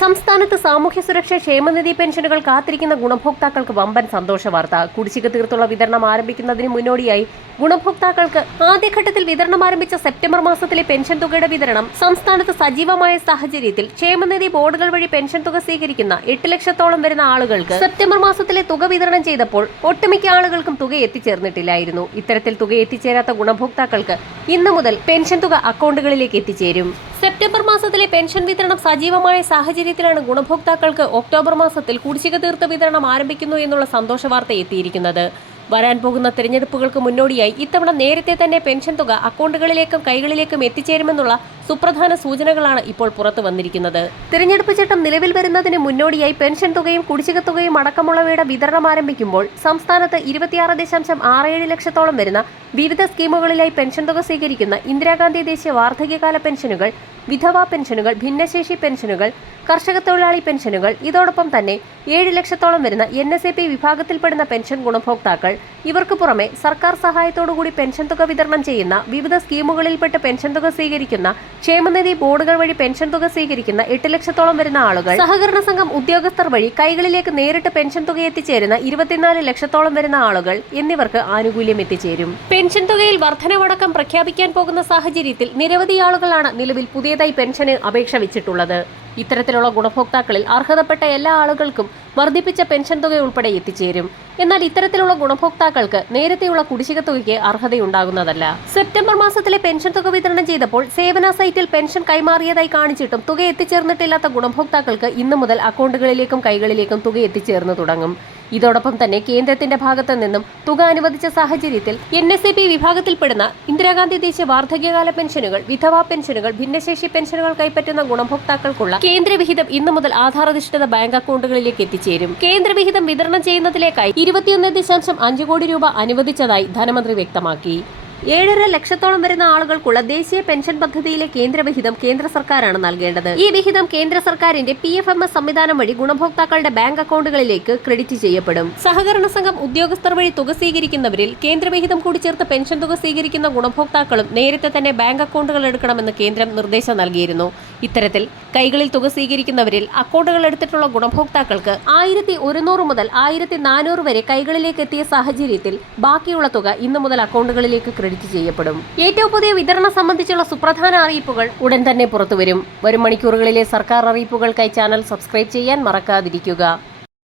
സംസ്ഥാനത്ത് സാമൂഹ്യ സുരക്ഷ ക്ഷേമനിധി പെൻഷനുകൾ കാത്തിരിക്കുന്ന ഗുണഭോക്താക്കൾക്ക് വമ്പൻ സന്തോഷ വാർത്ത. കുടിശ്ശിക തീർത്തുള്ള വിതരണം ആരംഭിക്കുന്നതിന് മുന്നോടിയായി ഗുണഭോക്താക്കൾക്ക് ആദ്യഘട്ടത്തിൽ വിതരണം ആരംഭിച്ച സെപ്റ്റംബർ മാസത്തിലെ പെൻഷൻ തുകയുടെ വിതരണം സംസ്ഥാനത്ത് സജീവമായ സാഹചര്യത്തിൽ ക്ഷേമനിധി ബോർഡുകൾ വഴി പെൻഷൻ തുക സ്വീകരിക്കുന്ന എട്ട് ലക്ഷത്തോളം വരുന്ന ആളുകൾക്ക് സെപ്റ്റംബർ മാസത്തിലെ തുക വിതരണം ചെയ്തപ്പോൾ ഒട്ടുമിക്ക ആളുകൾക്കും തുക എത്തിച്ചേർന്നിട്ടില്ലായിരുന്നു. ഇത്തരത്തിൽ തുക എത്തിച്ചേരാത്ത ഗുണഭോക്താക്കൾക്ക് ഇന്നു മുതൽ പെൻഷൻ തുക അക്കൗണ്ടുകളിലേക്ക് എത്തിച്ചേരും. സെപ്റ്റംബർ മാസത്തിലെ പെൻഷൻ വിതരണം സജീവമായ സാഹചര്യത്തിലാണ് ഗുണഭോക്താക്കൾക്ക് ഒക്ടോബർ മാസത്തിൽ കുടിശ്ശിക തീർത്ത വിതരണം ആരംഭിക്കുന്നു എന്നുള്ള സന്തോഷ വാർത്ത എത്തിയിരിക്കുന്നത്. വരാൻ പോകുന്ന തെരഞ്ഞെടുപ്പുകൾക്ക് മുന്നോടിയായി ഇത്തവണ നേരത്തെ തന്നെ പെൻഷൻ തുക അക്കൗണ്ടുകളിലേക്കും കൈകളിലേക്കും എത്തിച്ചേരുമെന്നുള്ള സുപ്രധാന സൂചനകളാണ് ഇപ്പോൾ പുറത്തു വന്നിരിക്കുന്നത്. തിരഞ്ഞെടുപ്പ് ചട്ടം നിലവിൽ വരുന്നതിന് മുന്നോടിയായി പെൻഷൻ തുകയും കുടിശ്ശിക തുകയും അടക്കമുള്ളവയുടെ വിതരണം ആരംഭിക്കുമ്പോൾ സംസ്ഥാനത്ത് ഇരുപത്തിയാറ് ദശാംശം ആറ് ഏഴ് ലക്ഷത്തോളം വരുന്ന വിവിധ സ്കീമുകളിലായി പെൻഷൻ തുക സ്വീകരിക്കുന്ന ഇന്ദിരാഗാന്ധി ദേശീയ വാർദ്ധക്യകാല പെൻഷനുകൾ വിധവാ പെൻഷനുകൾ ഭിന്നശേഷി പെൻഷനുകൾ കർഷക തൊഴിലാളി പെൻഷനുകൾ ഇതോടൊപ്പം തന്നെ ഏഴ് ലക്ഷത്തോളം വരുന്ന എൻ വിഭാഗത്തിൽപ്പെടുന്ന പെൻഷൻ ഗുണഭോക്താക്കൾ ഇവർക്ക് പുറമെ സർക്കാർ സഹായത്തോടുകൂടി പെൻഷൻ തുക വിതരണം ചെയ്യുന്ന വിവിധ സ്കീമുകളിൽപ്പെട്ട് പെൻഷൻ തുക സ്വീകരിക്കുന്ന ക്ഷേമനിധി ബോർഡുകൾ വഴി പെൻഷൻ തുക സ്വീകരിക്കുന്ന എട്ട് ലക്ഷത്തോളം വരുന്ന ആളുകൾ സഹകരണ സംഘം ഉദ്യോഗസ്ഥർ വഴി കൈകളിലേക്ക് നേരിട്ട് പെൻഷൻ തുക എത്തിച്ചേരുന്ന ഇരുപത്തിനാല് ലക്ഷത്തോളം വരുന്ന ആളുകൾ എന്നിവർക്ക് ആനുകൂല്യം എത്തിച്ചേരും. പെൻഷൻ തുകയിൽ വർധനവടക്കം പ്രഖ്യാപിക്കാൻ പോകുന്ന സാഹചര്യത്തിൽ നിരവധി ആളുകളാണ് നിലവിൽ പുതിയതായി പെൻഷന് അപേക്ഷ വെച്ചിട്ടുള്ളത്. ഇത്തരത്തിലുള്ള ഗുണഭോക്താക്കളിൽ അർഹതപ്പെട്ട എല്ലാ ആളുകൾക്കും വർദ്ധിപ്പിച്ച പെൻഷൻ തുക ഉൾപ്പെടെ എത്തിച്ചേരും. എന്നാൽ ഇത്തരത്തിലുള്ള ഗുണഭോക്താക്കൾക്ക് നേരത്തെയുള്ള കുടിശ്ശിക തുകയ്ക്ക് അർഹതയുണ്ടാകുന്നതല്ല. സെപ്റ്റംബർ മാസത്തിലെ പെൻഷൻ തുക വിതരണം ചെയ്തപ്പോൾ സേവന സൈറ്റിൽ പെൻഷൻ കൈമാറിയതായി കാണിച്ചിട്ടും തുക എത്തിച്ചേർന്നിട്ടില്ലാത്ത ഗുണഭോക്താക്കൾക്ക് ഇന്നു മുതൽ അക്കൗണ്ടുകളിലേക്കും കൈകളിലേക്കും തുക എത്തിച്ചേർന്നു തുടങ്ങും. ഇതോടൊപ്പം തന്നെ കേന്ദ്രത്തിന്റെ ഭാഗത്തു നിന്നും തുക അനുവദിച്ച സാഹചര്യത്തിൽ എൻ എസ് എ പി വിഭാഗത്തിൽപ്പെടുന്ന ഇന്ദിരാഗാന്ധി ദേശീയ വാർദ്ധക്യകാല പെൻഷനുകൾ വിധവാ പെൻഷനുകൾ ഭിന്നശേഷി പെൻഷനുകൾ കൈപ്പറ്റുന്ന ഗുണഭോക്താക്കൾക്കുള്ള കേന്ദ്രവിഹിതം ഇന്നു മുതൽ ആധാരധിഷ്ഠിത ബാങ്ക് അക്കൗണ്ടുകളിലേക്ക് എത്തിച്ചേരും. കേന്ദ്രവിഹിതം വിതരണം ചെയ്യുന്നതിലേക്കായി ഇരുപത്തിയൊന്ന് ദശാംശം അഞ്ച് കോടി രൂപ അനുവദിച്ചതായി ധനമന്ത്രി വ്യക്തമാക്കി. ഏഴര ലക്ഷത്തോളം വരുന്ന ആളുകൾക്കുള്ള ദേശീയ പെൻഷൻ പദ്ധതിയിലെ കേന്ദ്രവിഹിതം കേന്ദ്ര സർക്കാരാണ് നൽകേണ്ടത്. ഈ വിഹിതം കേന്ദ്ര സർക്കാരിന്റെ പി എഫ് എം എസ് സംവിധാനം വഴി ഗുണഭോക്താക്കളുടെ ബാങ്ക് അക്കൗണ്ടുകളിലേക്ക് ക്രെഡിറ്റ് ചെയ്യപ്പെടും. സഹകരണ സംഘം ഉദ്യോഗസ്ഥർ വഴി തുക സ്വീകരിക്കുന്നവരിൽ കേന്ദ്രവിഹിതം കൂടി ചേർത്ത് പെൻഷൻ തുക സ്വീകരിക്കുന്ന ഗുണഭോക്താക്കളും നേരത്തെ തന്നെ ബാങ്ക് അക്കൗണ്ടുകൾ എടുക്കണമെന്ന് കേന്ദ്രം നിർദ്ദേശം നൽകിയിരുന്നു. ഇത്തരത്തിൽ കൈകളിൽ തുക സ്വീകരിക്കുന്നവരിൽ അക്കൗണ്ടുകൾ എടുത്തിട്ടുള്ള ഗുണഭോക്താക്കൾക്ക് ആയിരത്തി ഒരുന്നൂറ് മുതൽ ആയിരത്തി നാനൂറ് വരെ കൈകളിലേക്ക് എത്തിയ സാഹചര്യത്തിൽ ബാക്കിയുള്ള തുക ഇന്നു മുതൽ അക്കൗണ്ടുകളിലേക്ക് ക്രെഡിറ്റ് ചെയ്യപ്പെടും. ഏറ്റവും പുതിയ വിതരണം സംബന്ധിച്ചുള്ള സുപ്രധാന അറിയിപ്പുകൾ ഉടൻ തന്നെ പുറത്തുവരും. വരും മണിക്കൂറുകളിലെ സർക്കാർ അറിയിപ്പുകൾക്കായി ചാനൽ സബ്സ്ക്രൈബ് ചെയ്യാൻ മറക്കാതിരിക്കുക.